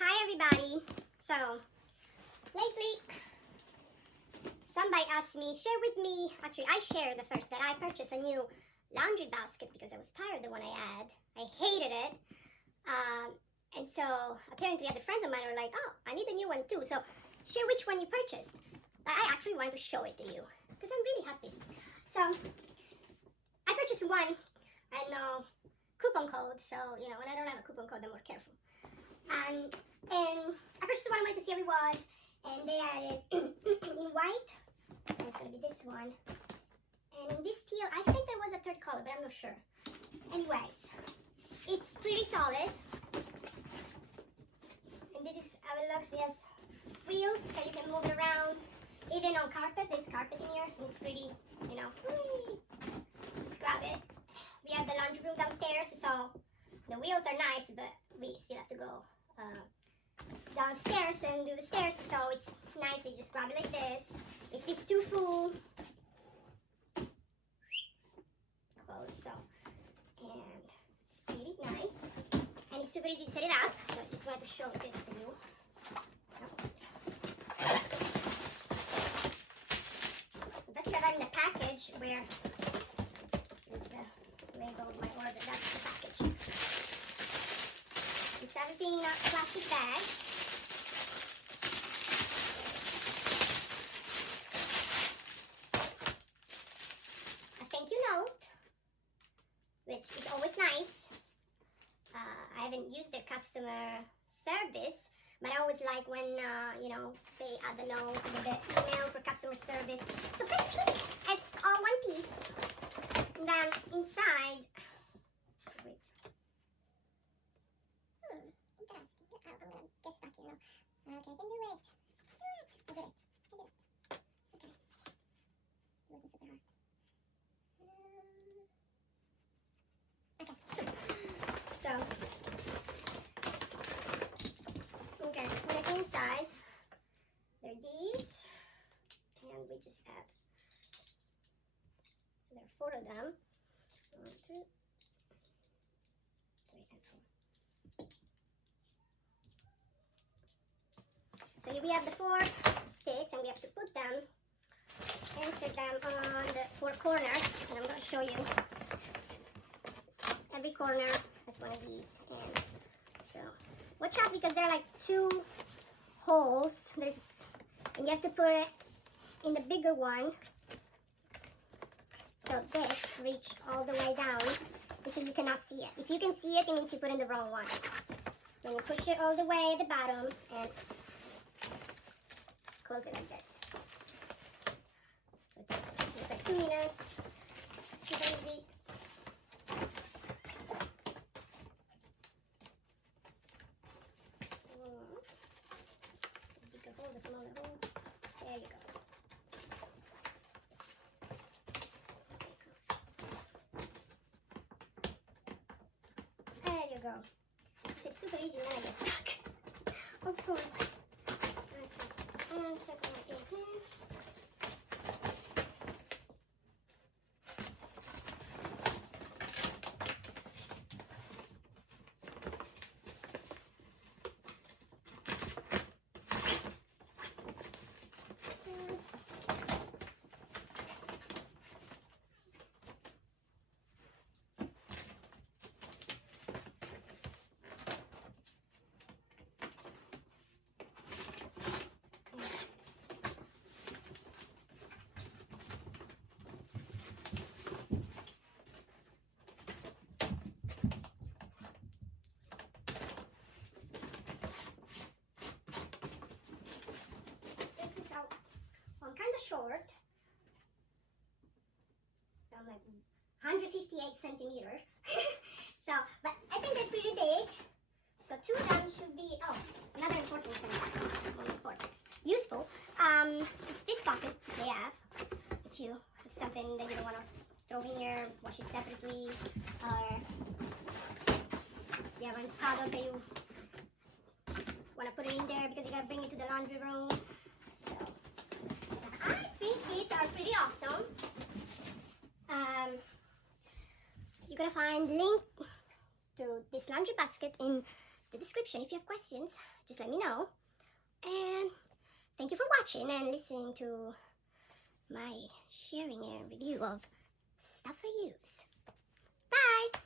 Hi everybody. So lately somebody asked me, share with me, actually I shared the first that I purchased a new laundry basket because I was tired of the one I had. I hated it. And so apparently other friends of mine were like, oh, I need a new one too. So share which one you purchased. But I actually wanted to show it to you because I'm really happy. So I purchased one and no coupon code. So, you know, when I don't have a coupon code, I'm more careful. And I purchased one, I wanted to see how it was, and they had it in white, and it's gonna be this one, and in this teal. I think there was a third color, but I'm not sure. Anyways, it's pretty solid, and this is how it looks. It has wheels, so you can move it around, even on carpet. There's carpet in here, and it's pretty, you know, just grab it. We have the laundry room downstairs, so the wheels are nice, but we still have to go downstairs and do the stairs, so it's nice. You just grab it like this. If it's too full, close. So, and it's pretty nice, and it's super easy to set it up. So I just wanted to show this to you. That's arrived in the package where is the label of my order. That's the package. It's everything in a plastic bag. A thank you note, which is always nice. I haven't used their customer service, but I always like when, you know, they add a note with the email for customer service. So basically, it's all one piece. And then inside, wait. Interesting. I'm gonna get stuck, you know. Okay, I can do it. I did it. Okay. It wasn't super hard. Okay. So, okay, when I go inside, there are these, and we just have, so there are 4 of them. 1, 2, 3, and 4. So here we have the 4 sticks, and we have to put them and set them on the 4 corners, and I'm going to show you. Every corner has one of these, and so watch out because there are like 2 holes. And you have to put it in the bigger one, so this reach all the way down, so you cannot see it. If you can see it, it means you put in the wrong one. Then you push it all the way at the bottom and close it like this. So it's like 2 minutes. Super easy. Bigger hole, the smaller hole. There you go. There you go. It's super easy when I get stuck. Of course. Okay. And second one is in. I'm kind of short, so I'm like 158 centimeters. So, but I think they're pretty big. So 2 of them should be, oh, another important thing, useful, is this pocket they have. If you have something that you don't want to throw in here, wash it separately, or you have a product that you want to put it in there because you're going to bring it to the laundry room. So I think these are pretty awesome. You're gonna find link to this laundry basket in the description. If you have questions, just let me know. And thank you for watching and listening to my sharing and review of stuff I use. Bye!